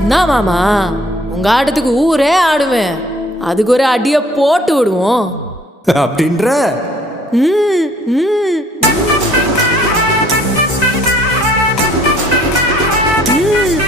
என்ன மாமா, உங்க ஆட்டத்துக்கு ஊரே ஆடுவேன். அதுக்கு ஒரு அடிய போட்டு விடுவோம் அப்படின்ற. ம், ம். ம்.